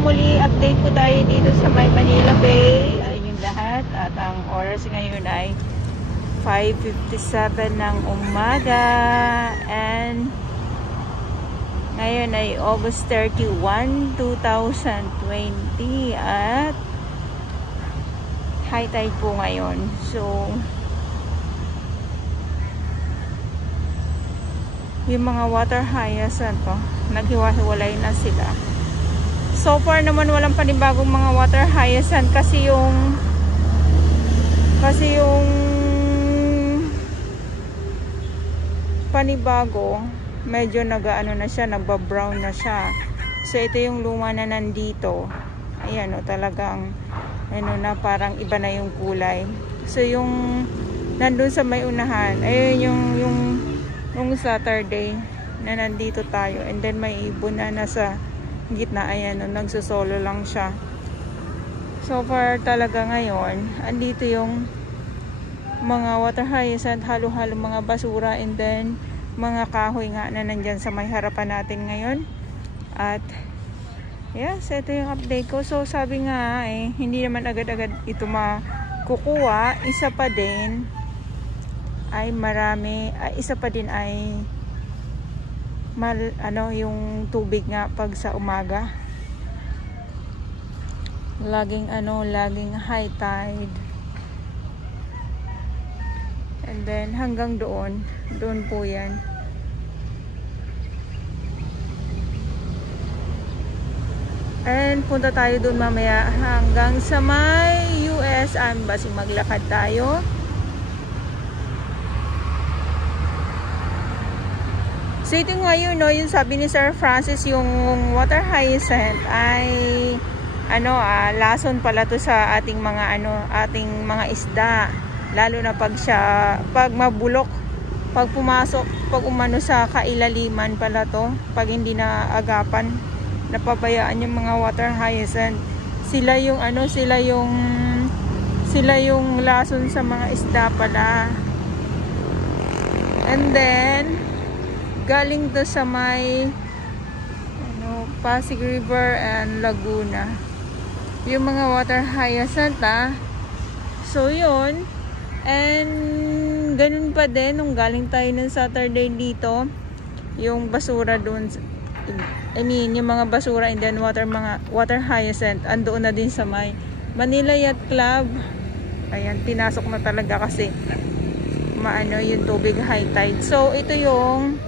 muli, update po tayo dito sa may Manila Bay. Ayun yung lahat. At ang oras ngayon ay 5:57 ng umaga. And ngayon ay August 31, 2020. At high tide po ngayon. So, yung mga water hyacinth po, naghiwa-hiwalay na sila. So far naman walang panibagong mga water hyacinth kasi yung panibago medyo nagaano na siya, nagba-brown na siya. So ito yung luma na nandito. Ayan o, talagang ano na, parang iba na yung kulay. So yung nandun sa may unahan, ayun yung Saturday na nandito tayo, and then may ibon na nasa gitna. Ayan, nagsosolo lang siya. So far talaga ngayon, andito yung mga water hyacinth, halo-halo mga basura, and then mga kahoy nga na nandyan sa may harapan natin ngayon. At yes, ito yung update ko. So sabi nga hindi naman agad-agad ito makukuha. Isa pa din ay yung tubig nga pag sa umaga. Laging high tide. And then hanggang doon po yan. And punta tayo doon mamaya hanggang sa may US Embassy. Maglakad tayo. So ito ngayon, yung sabi ni Sir Francis, yung water hyacinth ay lason pala to sa ating mga isda. Lalo na pag mabulok, pag pumasok, pag umano sa kailaliman pala to, pag hindi na agapan, napabayaan yung mga water hyacinth. Sila yung lason sa mga isda pala. And then galing to sa may Pasig River and Laguna yung mga water hyacinth So yun. And ganun pa din nung galing tayo ng Saturday dito, yung basura doon, yung mga basura and then mga water hyacinth andoon na din sa may Manila Yacht Club. Ayan, pinasok na talaga kasi yung tubig, high tide. So ito yung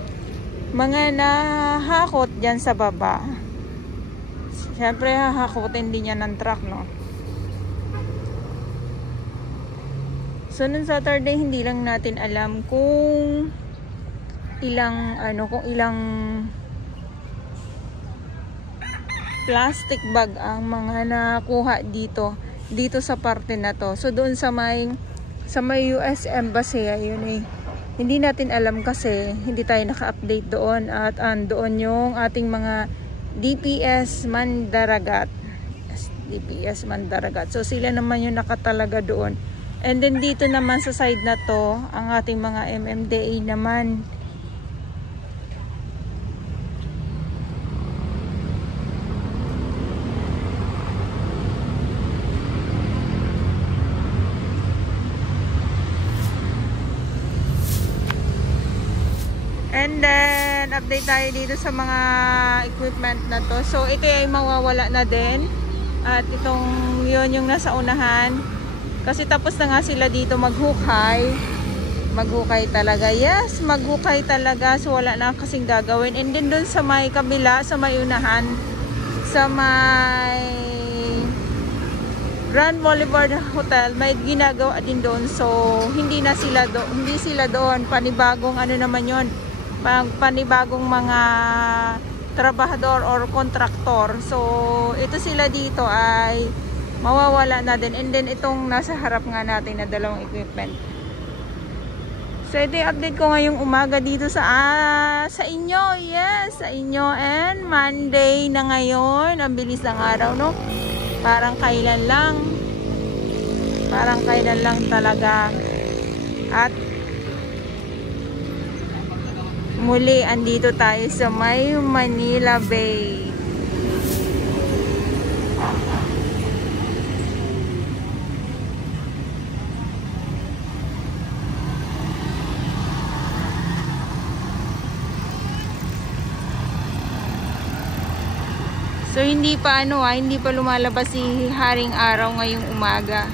mga nahakot dyan sa baba. Siyempre hahakotin din yan ng truck, no? So nung Saturday hindi lang natin alam kung ilang plastic bag ang mga nakuha dito sa parte na to. So doon sa may US Embassy, ayun hindi natin alam kasi hindi tayo naka-update doon, at doon yung ating mga DPS Mandaragat. DPS Mandaragat. So sila naman yung nakatalaga doon. And then dito naman sa side na to, ang ating mga MMDA naman. And then update tayo dito sa mga equipment na to. So ito ay mawawala na din. At itong yun yung nasa unahan. Kasi tapos na nga sila dito maghukay. Maghukay talaga. Yes, maghukay talaga. So wala na kasing gagawin. And then dun sa may kabila, sa may unahan, sa may Grand Boulevard Hotel, may ginagawa din doon. So hindi sila doon. Panibagong naman yun. Panibagong mga trabahador or kontraktor. So ito sila dito ay mawawala na din. And then itong nasa harap nga natin na dalawang equipment. So ito yung update ko ngayong umaga dito sa inyo. Yes, sa inyo. And Monday na ngayon. Ang bilis ng araw, no? Parang kailan lang talaga. At muli andito tayo sa may Manila Bay. So hindi pa hindi pa lumalabas si Haring Araw ngayong umaga.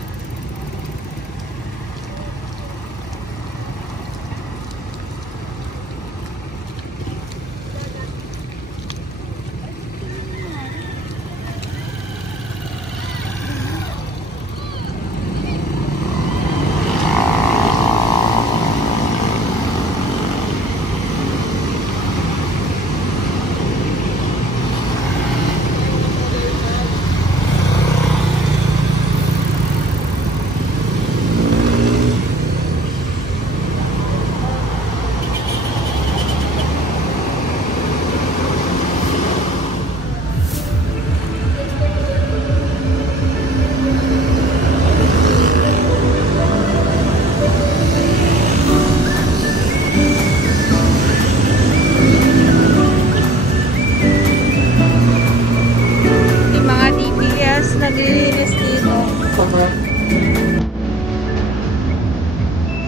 Naglilinis dito.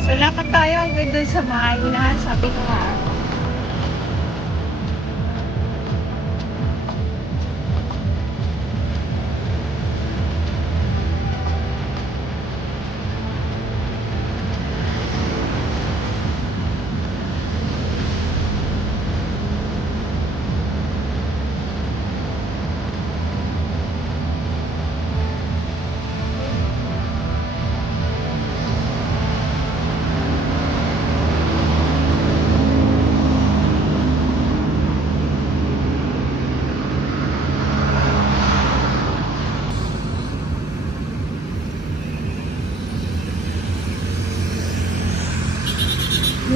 So lakad tayo hanggang doon sa bahay na sabi ko nga.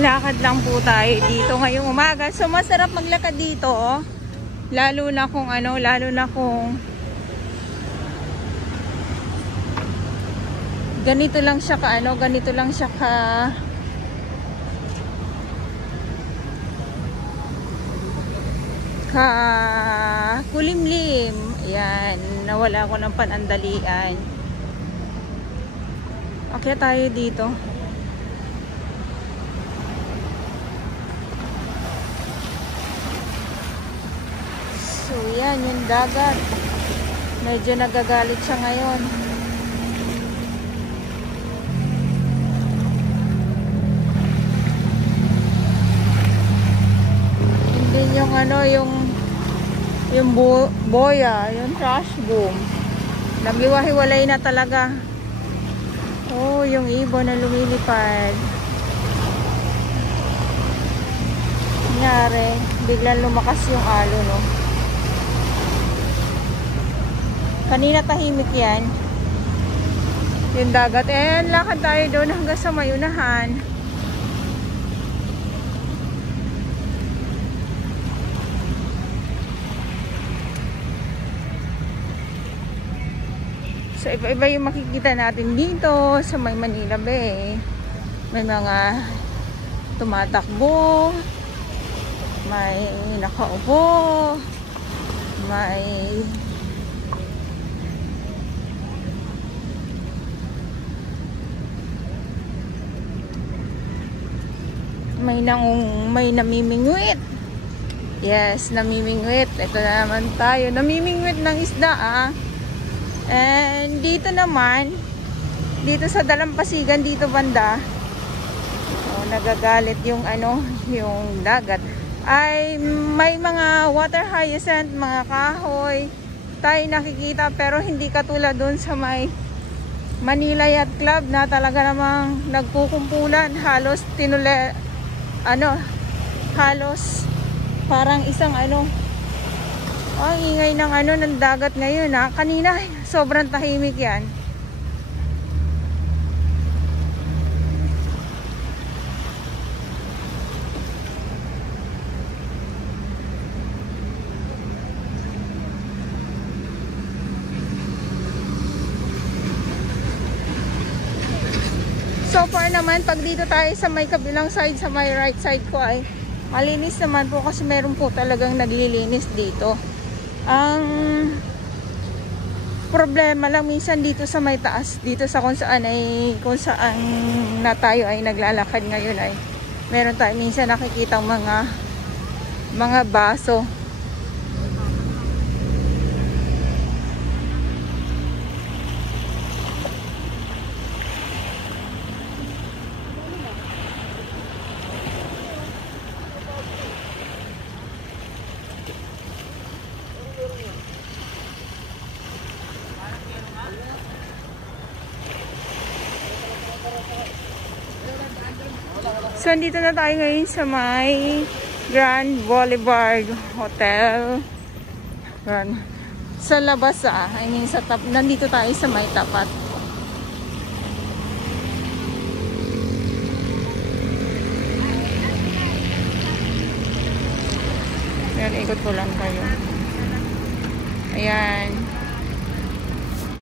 Lakad lang po tayo dito ngayong umaga. So masarap maglakad dito, oh. Lalo na kung ganito lang siya ka kulimlim. Ayan, nawala ko ng panandalian. Okay tayo dito. So yan, yung dagat. Medyo nagagalit siya ngayon. Hindi yung boya, yung trash boom. Naghiwa-hiwalay na talaga. Oh, yung ibon na lumilipad. Nangyari, biglang lumakas yung alo, no? Kanina tahimik yan. Yung dagat. And lakad tayo doon hanggang sa may unahan. So iba-iba yung makikita natin dito sa may Manila Bay. May mga tumatakbo, may nakaupo, may namimingwit. Yes, namimingwit. Ito na naman tayo. Namimingwit ng isda, ah. And dito naman, dito sa Dalampasigan, dito banda, oh, nagagalit yung yung dagat. Ay may mga water hyacinth, mga kahoy tayo nakikita, pero hindi katulad doon sa may Manila Yacht Club na talaga namang nagkukumpulan. Halos halos parang isang ang ingay ng ng dagat ngayon, ha. Kanina sobrang tahimik yan. So far naman, pag dito tayo sa may kabilang side, sa may right side ko, ay malinis naman po kasi meron po talagang naglilinis dito. Ang problema lang minsan dito sa may taas, dito sa kung saan na tayo ay naglalakad ngayon ay meron tayo minsan nakikitang mga baso. So, dito na tayo ngayon sa may Grand Boulevard Hotel. Sa labas I mean sa nandito tayo sa may tapat. Ayan, ikot ko lang kayo. Ayan.